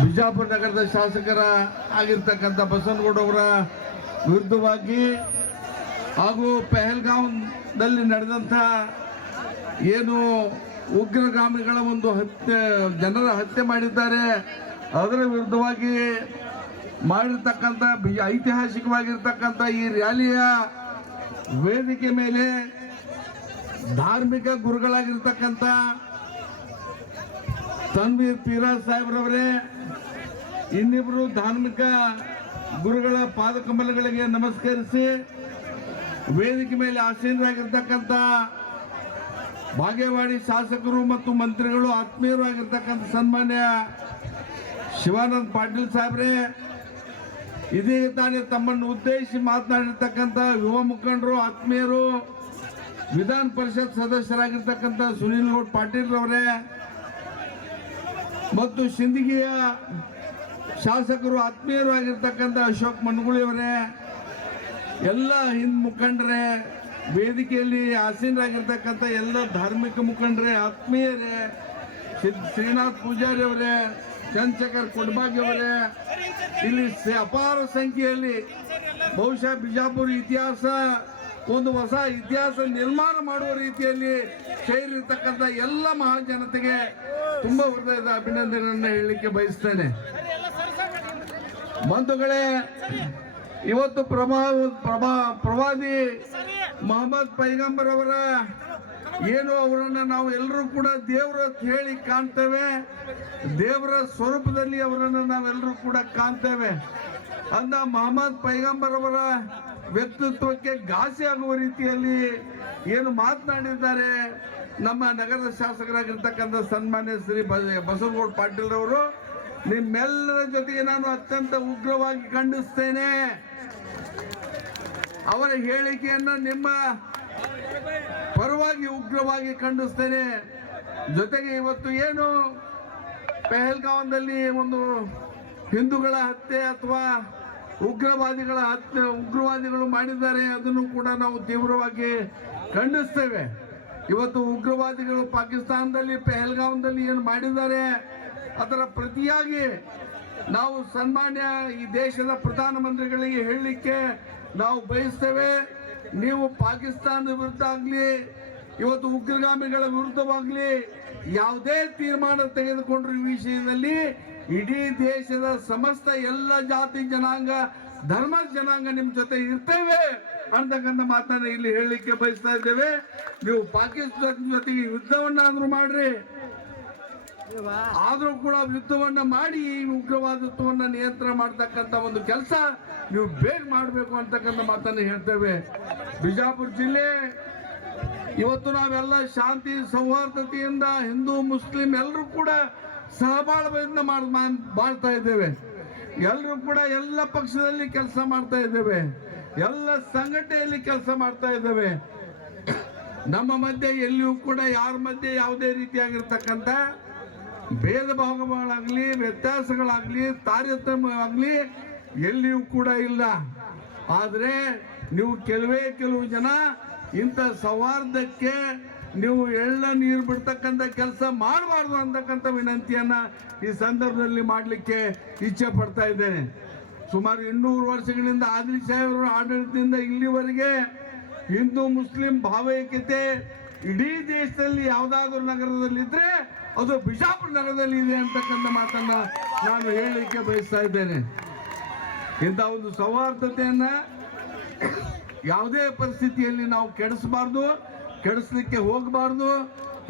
ಬಿಜಾಪುರ ನಗರದ ಶಾಸಕರ ಆಗಿರ್ತಕ್ಕಂಥ ಬಸನಗೌಡವರ ವಿರುದ್ಧವಾಗಿ ಹಾಗೂ ಪಹಲ್ಗಾಂವ್ನಲ್ಲಿ ನಡೆದಂಥ ಏನು ಉಗ್ರಗಾಮಿಗಳ ಒಂದು ಜನರ ಹತ್ಯೆ ಮಾಡಿದ್ದಾರೆ, ಅದರ ವಿರುದ್ಧವಾಗಿ ಮಾಡಿರ್ತಕ್ಕಂಥ ಐತಿಹಾಸಿಕವಾಗಿರ್ತಕ್ಕಂಥ ಈ ರ್ಯಾಲಿಯ ವೇದಿಕೆ ಮೇಲೆ ಧಾರ್ಮಿಕ ಗುರುಗಳಾಗಿರ್ತಕ್ಕಂಥ ತನ್ವೀರ್ ಪೀರಾಜ್ ಸಾಹೇಬ್ರವರೇ, ಇನ್ನಿಬ್ಬರು ಧಾರ್ಮಿಕ ಗುರುಗಳ ಪಾದಕಮಲಗಳಿಗೆ ನಮಸ್ಕರಿಸಿ ವೇದಿಕೆ ಮೇಲೆ ಆಸೀನರಾಗಿರ್ತಕ್ಕಂಥ ಬಾಗೇವಾಡಿ ಶಾಸಕರು ಮತ್ತು ಮಂತ್ರಿಗಳು ಆತ್ಮೀಯರು ಆಗಿರ್ತಕ್ಕಂಥ ಸನ್ಮಾನ್ಯ ಶಿವಾನಂದ ಪಾಟೀಲ್ ಸಾಹೇಬ್ರೆ, ಇದೀಗ ತಾನೇ ತಮ್ಮನ್ನು ಉದ್ದೇಶಿಸಿ ಮಾತನಾಡಿರ್ತಕ್ಕಂಥ ಯುವ ಮುಖಂಡರು ಆತ್ಮೀಯರು ವಿಧಾನ ಪರಿಷತ್ ಸದಸ್ಯರಾಗಿರ್ತಕ್ಕಂಥ ಸುನೀಲ್ ಗೌಡ್ ಪಾಟೀಲ್ ರವರೇ ಮತ್ತು ಸಿಂದಗಿಯ ಶಾಸಕರು ಆತ್ಮೀಯರು ಆಗಿರ್ತಕ್ಕಂಥ ಅಶೋಕ್ ಮನಗುಳಿಯವರೇ, ಎಲ್ಲ ಹಿಂದ್ ಮುಖಂಡರೇ, ವೇದಿಕೆಯಲ್ಲಿ ಆಸೀನರಾಗಿರ್ತಕ್ಕಂಥ ಎಲ್ಲ ಧಾರ್ಮಿಕ ಮುಖಂಡರೇ, ಆತ್ಮೀಯರೇ, ಶ್ರೀನಾಥ್ ಪೂಜಾರಿ ಅವರೇ, ಚಂದ್ರಶೇಖರ್ ಕೊಡ್ಬಾಗಿಯವರೇ, ಇಲ್ಲಿ ಅಪಾರ ಸಂಖ್ಯೆಯಲ್ಲಿ ಬಹುಶಃ ಬಿಜಾಪುರ ಇತಿಹಾಸ ಒಂದು ಹೊಸ ಇತಿಹಾಸ ನಿರ್ಮಾಣ ಮಾಡುವ ರೀತಿಯಲ್ಲಿ ಸೇರಿರ್ತಕ್ಕಂಥ ಎಲ್ಲ ಮಹಾಜನತೆಗೆ ತುಂಬಾ ಹೃದಯದ ಅಭಿನಂದನೆಯನ್ನು ಹೇಳಲಿಕ್ಕೆ ಬಯಸ್ತೇನೆ. ಬಂಧುಗಳೇ, ಇವತ್ತು ಪ್ರವಾದಿ ಮೊಹಮ್ಮದ್ ಪೈಗಂಬರ್ ಅವರ ಏನು ಅವರನ್ನು ನಾವು ಎಲ್ಲರೂ ಕೂಡ ದೇವರ ಹೇಳಿ ಕಾಣ್ತೇವೆ, ದೇವರ ಸ್ವರೂಪದಲ್ಲಿ ಅವರನ್ನು ನಾವೆಲ್ಲರೂ ಕೂಡ ಕಾಣ್ತೇವೆ. ಅಂದ ಮೊಹಮ್ಮದ್ ಪೈಗಂಬರ್ ಅವರ ವ್ಯಕ್ತಿತ್ವಕ್ಕೆ ಘಾಸಿ ಆಗುವ ರೀತಿಯಲ್ಲಿ ಏನು ಮಾತನಾಡಿದ್ದಾರೆ ನಮ್ಮ ನಗರದ ಶಾಸಕರಾಗಿರ್ತಕ್ಕಂಥ ಸನ್ಮಾನ್ಯ ಶ್ರೀ ಬಸನಗೌಡ ಪಾಟೀಲ್ ಅವರು, ನಿಮ್ಮೆಲ್ಲರ ಜೊತೆಗೆ ನಾನು ಅತ್ಯಂತ ಉಗ್ರವಾಗಿ ಖಂಡಿಸ್ತೇನೆ. ಅವರ ಹೇಳಿಕೆಯನ್ನು ನಿಮ್ಮ ಪರವಾಗಿ ಉಗ್ರವಾಗಿ ಖಂಡಿಸ್ತೇನೆ. ಜೊತೆಗೆ ಇವತ್ತು ಏನು ಪಹಲ್ಗಾಂವ್ನಲ್ಲಿ ಒಂದು ಹಿಂದೂಗಳ ಹತ್ಯೆ ಅಥವಾ ಉಗ್ರವಾದಿಗಳು ಮಾಡಿದ್ದಾರೆ, ಅದನ್ನು ಕೂಡ ನಾವು ತೀವ್ರವಾಗಿ ಖಂಡಿಸ್ತೇವೆ. ಇವತ್ತು ಉಗ್ರವಾದಿಗಳು ಪಾಕಿಸ್ತಾನದಲ್ಲಿ ಪಹಲ್ಗಾಂವ್ನಲ್ಲಿ ಏನು ಮಾಡಿದ್ದಾರೆ ಅದರ ಪ್ರತಿಯಾಗಿ ನಾವು ಸನ್ಮಾನ್ಯ ಈ ದೇಶದ ಪ್ರಧಾನಮಂತ್ರಿಗಳಿಗೆ ಹೇಳಲಿಕ್ಕೆ ನಾವು ಬಯಸ್ತೇವೆ. ನೀವು ಪಾಕಿಸ್ತಾನದ ವಿರುದ್ಧ ಆಗಲಿ ಇವತ್ತು ಉಗ್ರಗಾಮಿಗಳ ವಿರುದ್ಧವಾಗಲಿ ಯಾವುದೇ ತೀರ್ಮಾನ ತೆಗೆದುಕೊಂಡ್ರ ಈ ವಿಷಯದಲ್ಲಿ ಇಡೀ ದೇಶದ ಸಮಸ್ತ ಎಲ್ಲ ಜಾತಿ ಜನಾಂಗ ಧರ್ಮ ಜನಾಂಗ ನಿಮ್ಮ ಜೊತೆ ಇರ್ತೇವೆ ಅಂತಕ್ಕಂಥ ಮಾತನ್ನ ಇಲ್ಲಿ ಹೇಳಲಿಕ್ಕೆ ಬಯಸ್ತಾ ಇದ್ದೇವೆ. ನೀವು ಪಾಕಿಸ್ತಾನ ಜೊತೆಗೆ ಯುದ್ಧವನ್ನಾದ್ರೂ ಮಾಡ್ರಿ, ಆದ್ರೂ ಕೂಡ ಯುದ್ಧವನ್ನ ಮಾಡಿ ಈ ಉಗ್ರವಾದತ್ವವನ್ನು ನಿಯಂತ್ರಣ ಮಾಡ್ತಕ್ಕಂಥ ಒಂದು ಕೆಲಸ ನೀವು ಬೇಗ ಮಾಡಬೇಕು ಅಂತಕ್ಕಂಥ ಮಾತನ್ನು ಹೇಳ್ತೇವೆ. ಬಿಜಾಪುರ ಜಿಲ್ಲೆ ಇವತ್ತು ನಾವೆಲ್ಲ ಶಾಂತಿ ಸೌಹಾರ್ದತೆಯಿಂದ ಹಿಂದೂ ಮುಸ್ಲಿಂ ಎಲ್ಲರೂ ಕೂಡ ಸಹಬಾಳ್ವೆಯಿಂದ ಬಾಳ್ತಾ ಇದ್ದೇವೆ. ಎಲ್ಲರೂ ಕೂಡ ಎಲ್ಲ ಪಕ್ಷದಲ್ಲಿ ಕೆಲಸ ಮಾಡ್ತಾ ಇದ್ದೇವೆ, ಎಲ್ಲ ಸಂಘಟನೆಯಲ್ಲಿ ಕೆಲಸ ಮಾಡ್ತಾ ಇದ್ದೇವೆ. ನಮ್ಮ ಮಧ್ಯೆ ಎಲ್ಲಿಯೂ ಕೂಡ ಯಾರ ಮಧ್ಯೆ ಯಾವುದೇ ರೀತಿಯಾಗಿರ್ತಕ್ಕಂಥ ಭೇದ ಭಾವಗಳಾಗಲಿ ವ್ಯತ್ಯಾಸಗಳಾಗಲಿ ತಾರತಮ್ಯವಾಗಲಿ ಎಲ್ಲಿಯೂ ಕೂಡ ಇಲ್ಲ. ಆದರೆ ನೀವು ಕೆಲವು ಜನ ಇಂಥ ಸೌಹಾರ್ದಕ್ಕೆ ನೀವು ಎಳ್ಳ ನೀರು ಬಿಡ್ತಕ್ಕಂಥ ಕೆಲಸ ಮಾಡಬಾರ್ದು ಅಂತಕ್ಕಂಥ ವಿನಂತಿಯನ್ನ ಈ ಸಂದರ್ಭದಲ್ಲಿ ಮಾಡಲಿಕ್ಕೆ ಇಚ್ಛೆ ಪಡ್ತಾ ಇದ್ದೇನೆ. ಸುಮಾರು 200 ವರ್ಷಗಳಿಂದ ಆದಿಲ್ ಸಾಹೇಬರ ಆಡಳಿತದಿಂದ ಇಲ್ಲಿವರೆಗೆ ಹಿಂದೂ ಮುಸ್ಲಿಂ ಭಾವೈಕ್ಯತೆ ಇಡೀ ದೇಶದಲ್ಲಿ ಯಾವುದಾದ್ರೂ ನಗರದಲ್ಲಿದ್ದರೆ ಅದು ಬಿಜಾಪುರ ನಗರದಲ್ಲಿ ಇದೆ ಅಂತಕ್ಕಂಥ ಮಾತನ್ನ ನಾನು ಹೇಳಲಿಕ್ಕೆ ಬಯಸ್ತಾ ಇದ್ದೇನೆ. ಇಂಥ ಒಂದು ಸೌಹಾರ್ದತೆಯನ್ನ ಯಾವುದೇ ಪರಿಸ್ಥಿತಿಯಲ್ಲಿ ನಾವು ಕೆಡಿಸ್ಲಿಕ್ಕೆ ಹೋಗಬಾರ್ದು.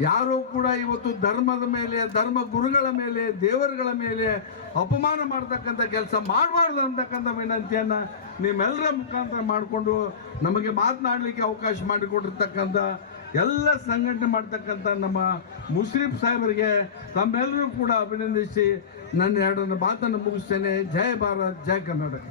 ಯಾರೂ ಕೂಡ ಇವತ್ತು ಧರ್ಮದ ಮೇಲೆ, ಧರ್ಮ ಗುರುಗಳ ಮೇಲೆ, ದೇವರುಗಳ ಮೇಲೆ ಅಪಮಾನ ಮಾಡ್ತಕ್ಕಂಥ ಕೆಲಸ ಮಾಡಬಾರ್ದು ಅಂತಕ್ಕಂಥ ವಿನಂತಿಯನ್ನ ನಿಮ್ಮೆಲ್ಲರ ಮುಖಾಂತರ ಮಾಡಿಕೊಂಡು ನಮಗೆ ಮಾತನಾಡಲಿಕ್ಕೆ ಅವಕಾಶ ಮಾಡಿಕೊಟ್ಟಿರ್ತಕ್ಕಂಥ ಎಲ್ಲ ಸಂಘಟನೆ ಮಾಡ್ತಕ್ಕಂಥ ನಮ್ಮ ಮುಸ್ಲಿಂ ಸಾಹೇಬರಿಗೆ ತಮ್ಮೆಲ್ಲರೂ ಕೂಡ ಅಭಿನಂದಿಸಿ ನನ್ನ ಎರಡನ್ನು ಮಾತನ್ನು ಮುಗಿಸ್ತೇನೆ. ಜೈ ಭಾರತ್, ಜೈ ಕರ್ನಾಟಕ.